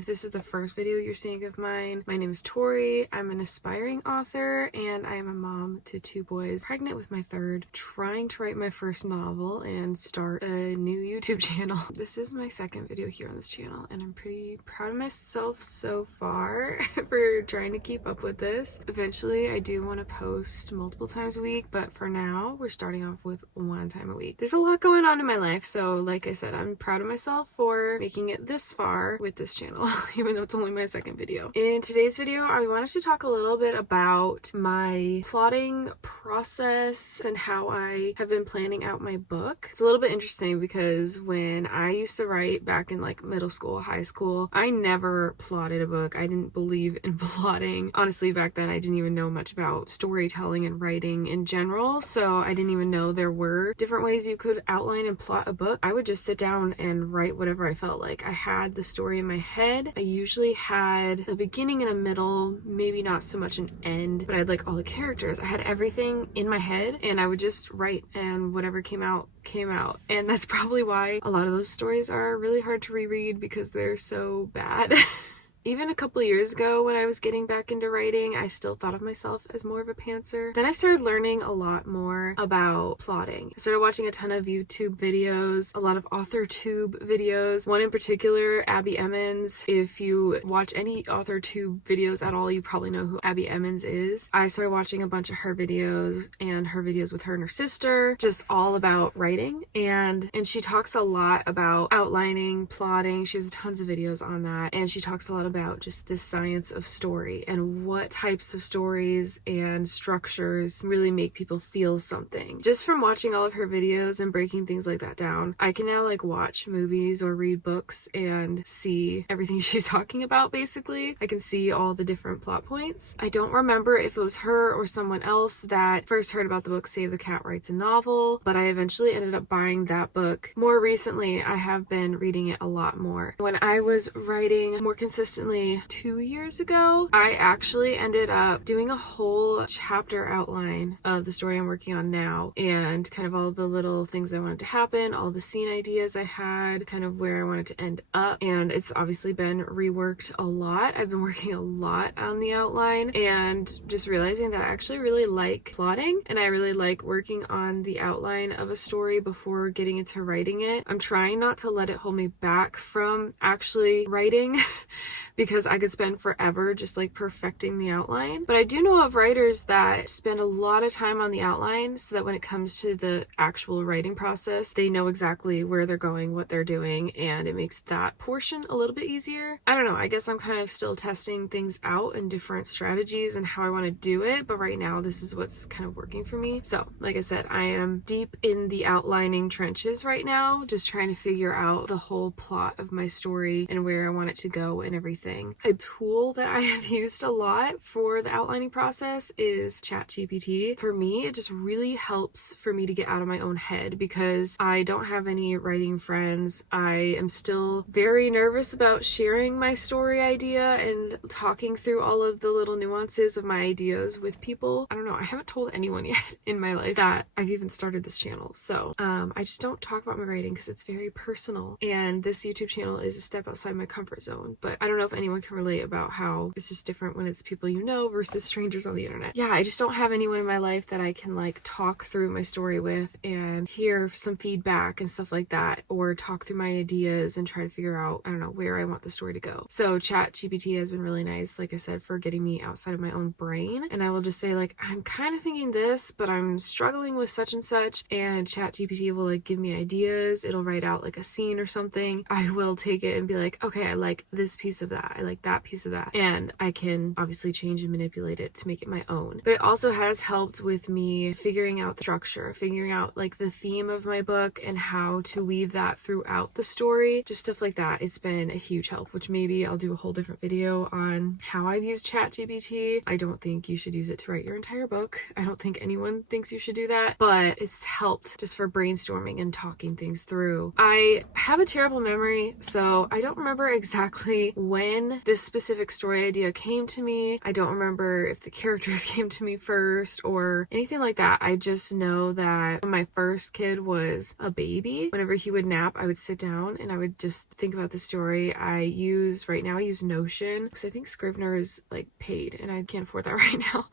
If this is the first video you're seeing of mine, my name is Tori. I'm an aspiring author and I am a mom to 2 boys, pregnant with my 3rd, trying to write my first novel and start a new YouTube channel. This is my 2nd video here on this channel and I'm pretty proud of myself so far for trying to keep up with this. Eventually I do want to post multiple times a week, but for now we're starting off with 1 time a week. There's a lot going on in my life, so like I said, I'm proud of myself for making it this far with this channel. Even though it's only my 2nd video. In today's video, I wanted to talk a little bit about my plotting process and how I have been planning out my book. It's a little bit interesting because when I used to write back in like middle school, high school, I never plotted a book. I didn't believe in plotting. Honestly, back then I didn't even know much about storytelling and writing in general, so I didn't even know there were different ways you could outline and plot a book. I would just sit down and write whatever I felt like. I had the story in my head. I usually had a beginning and a middle, maybe not so much an end, but I had like all the characters. I had everything in my head and I would just write, and whatever came out came out. And that's probably why a lot of those stories are really hard to reread because they're so bad. Even a couple years ago when I was getting back into writing, I still thought of myself as more of a pantser. Then I started learning a lot more about plotting. I started watching a ton of YouTube videos, a lot of authortube videos. One in particular, Abby Emmons. If you watch any authortube videos at all, you probably know who Abby Emmons is. I started watching a bunch of her videos and her videos with her and her sister, just all about writing. And she talks a lot about outlining, plotting. She has tons of videos on that. And she talks a lot about just this science of story and what types of stories and structures really make people feel something. Just from watching all of her videos and breaking things like that down, I can now like watch movies or read books and see everything she's talking about basically. I can see all the different plot points. I don't remember if it was her or someone else that first heard about the book Save the Cat Writes a Novel, but I eventually ended up buying that book. More recently, I have been reading it a lot more. When I was writing more consistently 2 years ago, I actually ended up doing a whole chapter outline of the story I'm working on now and kind of all the little things I wanted to happen, all the scene ideas I had, kind of where I wanted to end up, and it's obviously been reworked a lot. I've been working a lot on the outline and just realizing that I actually really like plotting and I really like working on the outline of a story before getting into writing it. I'm trying not to let it hold me back from actually writing because I could spend forever just like perfecting the outline. But I do know of writers that spend a lot of time on the outline so that when it comes to the actual writing process, they know exactly where they're going, what they're doing, and it makes that portion a little bit easier. I don't know, I guess I'm kind of still testing things out and different strategies and how I want to do it, but right now this is what's kind of working for me. So, like I said, I am deep in the outlining trenches right now, just trying to figure out the whole plot of my story and where I want it to go and everything. A tool that I have used a lot for the outlining process is ChatGPT. For me, it just really helps for me to get out of my own head because I don't have any writing friends. I am still very nervous about sharing my story idea and talking through all of the little nuances of my ideas with people. I don't know, I haven't told anyone yet in my life that I've even started this channel. So I just don't talk about my writing because it's very personal and this YouTube channel is a step outside my comfort zone. But I don't know if anyone can relate about how it's just different when it's people you know versus strangers on the internet. Yeah, I just don't have anyone in my life that I can like talk through my story with and hear some feedback and stuff like that, or talk through my ideas and try to figure out, I don't know, where I want the story to go. So ChatGPT has been really nice, like I said, for getting me outside of my own brain. And I will just say like, I'm kind of thinking this, but I'm struggling with such and such, and ChatGPT will like give me ideas. It'll write out like a scene or something. I will take it and be like, okay, I like this piece of that. I like that piece of that. And I can obviously change and manipulate it to make it my own. But it also has helped with me figuring out the structure, figuring out like the theme of my book and how to weave that throughout the story, just stuff like that. It's been a huge help, which maybe I'll do a whole different video on how I've used ChatGPT. I don't think you should use it to write your entire book. I don't think anyone thinks you should do that, but it's helped just for brainstorming and talking things through. I have a terrible memory, so I don't remember exactly exactly when this specific story idea came to me. I don't remember if the characters came to me first or anything like that. I just know that when my first kid was a baby, whenever he would nap, I would sit down and I would just think about the story. Right now I use Notion because I think Scrivener is like paid and I can't afford that right now.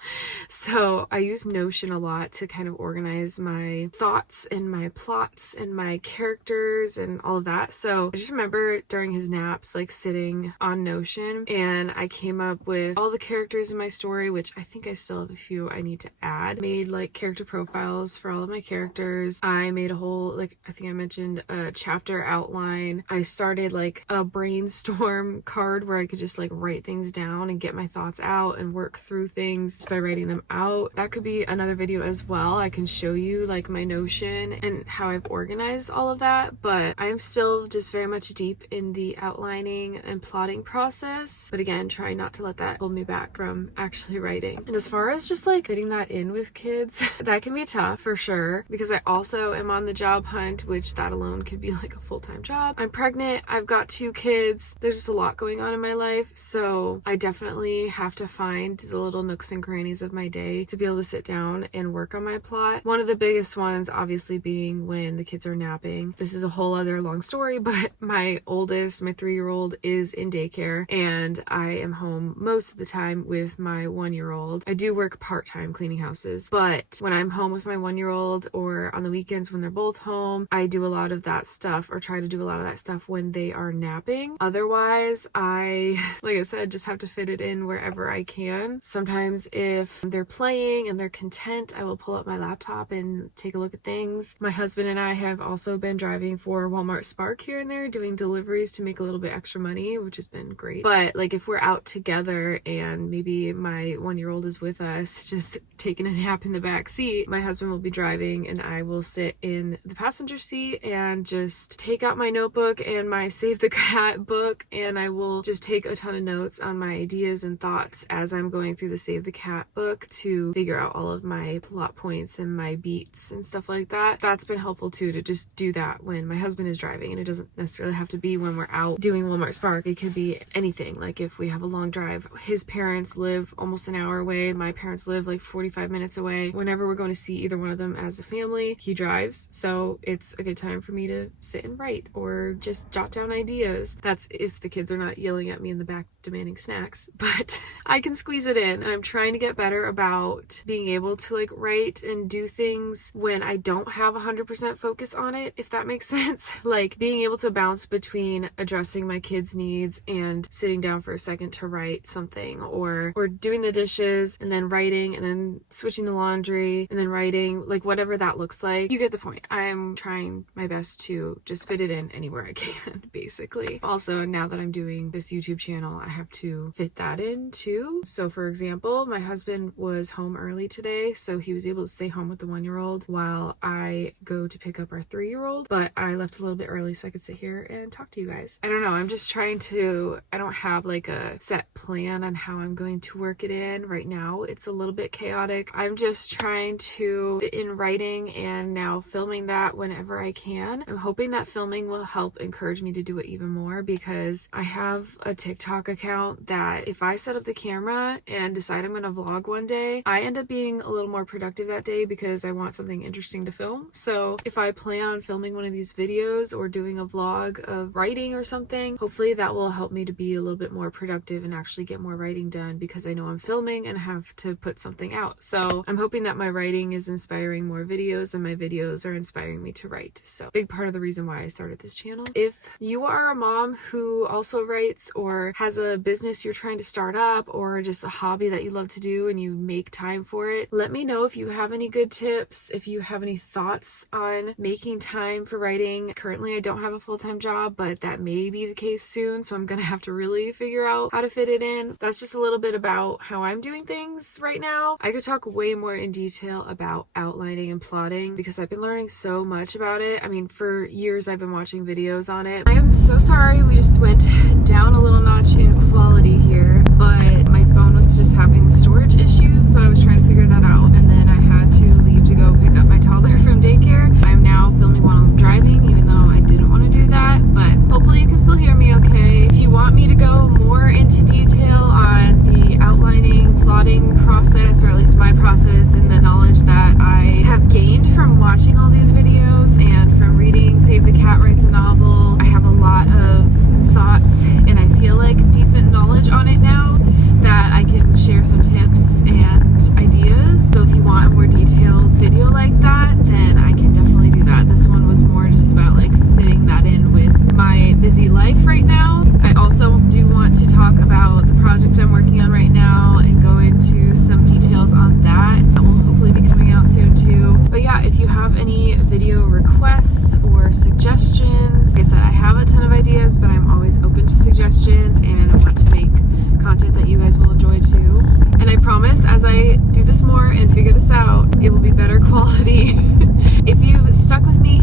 So I use Notion a lot to kind of organize my thoughts and my plots and my characters and all of that. So I just remember during his naps, like sitting on Notion, and I came up with all the characters in my story, which I think I still have a few I need to add. Made like character profiles for all of my characters. I made a whole, like, I think I mentioned a chapter outline. I started like a brainstorm card where I could just like write things down and get my thoughts out and work through things by writing them out. That could be another video as well. I can show you like my Notion and how I've organized all of that, but I'm still just very much deep in the outlining and plotting process. But again, try not to let that hold me back from actually writing. And as far as just like fitting that in with kids, that can be tough for sure, because I also am on the job hunt, which that alone could be like a full-time job. I'm pregnant, I've got 2 kids, there's just a lot going on in my life, so I definitely have to find the little nooks and crannies of my day to be able to sit down and work on my plot. One of the biggest ones obviously being when the kids are napping. This is a whole other long story, but my oldest, my 3-year-old, is in daycare and I am home most of the time with my 1-year-old. I do work part-time cleaning houses, but when I'm home with my 1-year-old or on the weekends when they're both home, I do a lot of that stuff, or try to do a lot of that stuff when they are napping. Otherwise, like I said, just have to fit it in wherever I can. Sometimes if they're playing and they're content, I will pull up my laptop and take a look at things. My husband and I have also been driving for Walmart Spark here and there, doing deliveries to make a little bit extra money, which has been great. But like if we're out together and maybe my 1-year-old is with us, just taking a nap in the back seat, my husband will be driving and I will sit in the passenger seat and just take out my notebook and my Save the Cat book, and I will just take a ton of notes on my ideas and thoughts as I'm going through the Save the Cat book to figure out all of my plot points and my beats and stuff like that. That's been helpful too, to just do that when my husband is driving, and it doesn't necessarily have to be when we're out doing Walmart Spark. It could be anything. Like if we have a long drive, his parents live almost an hour away, my parents live like 45 minutes away. Whenever we're going to see either one of them as a family, he drives, so it's a good time for me to sit and write or just jot down ideas. That's if the kids are not yelling at me in the back demanding snacks, but I can squeeze it in, and I'm trying to get better about being able to like write and do things when I don't have 100% focus on it, if that makes sense. Like being able to bounce between addressing my kids' needs and sitting down for a second to write something, or doing the dishes and then writing, and then switching the laundry and then writing, like whatever that looks like. You get the point. I'm trying my best to just fit it in anywhere I can, basically. Also, now that I'm doing this YouTube channel, I have to fit that in too. So for example, my husband was home early today, so he was able to stay home with the 1-year-old while I go to pick up our 3-year-old, but I left a little bit early so I could sit here and talk to you guys. I don't know, I'm just trying to, I don't have like a set plan on how I'm going to work it in right now. It's a little bit chaotic. I'm just trying to fit in writing and now filming that whenever I can. I'm hoping that filming will help encourage me to do it even more, because I have a TikTok account that if I set up the camera and decide I'm going to vlog one day, I end up being a little more productive that day because I want something interesting to film. So if I plan on filming one of these videos or doing a vlog of writing or something, hopefully that will help me to be a little bit more productive and actually get more writing done, because I know I'm filming and have to put something out. So I'm hoping that my writing is inspiring more videos and my videos are inspiring me to write. So big part of the reason why I started this channel. If you are a mom who also writes or has a business you're trying to start up, or just a hobby that you love to do and you make time for it, let me know if you have any good tips, if you have any thoughts on making time for writing. Currently I don't have a full-time job, but that may be the case soon, so I'm gonna have to really figure out how to fit it in. That's just a little bit about how I'm doing things right now. I could talk way more in detail about outlining and plotting because I've been learning so much about it. I mean, for years I've been watching videos on it. I am so sorry we just went down a little notch in quality here, but my phone was just having storage issues, so I was trying to figure that out, and then I had to leave to go pick up my toddler from daycare. I'm now filming while I'm driving, even though I didn't want to do that, but hopefully you can still hear me okay. If you want me to go also do want to talk about the project I'm working on right now and go into some details on that. That will hopefully be coming out soon too. But yeah, if you have any video requests or suggestions, like I said, I have a ton of ideas, but I'm always open to suggestions, and I want to make content that you guys will enjoy too. And I promise, as I do this more and figure this out, it will be better quality. If you've stuck with me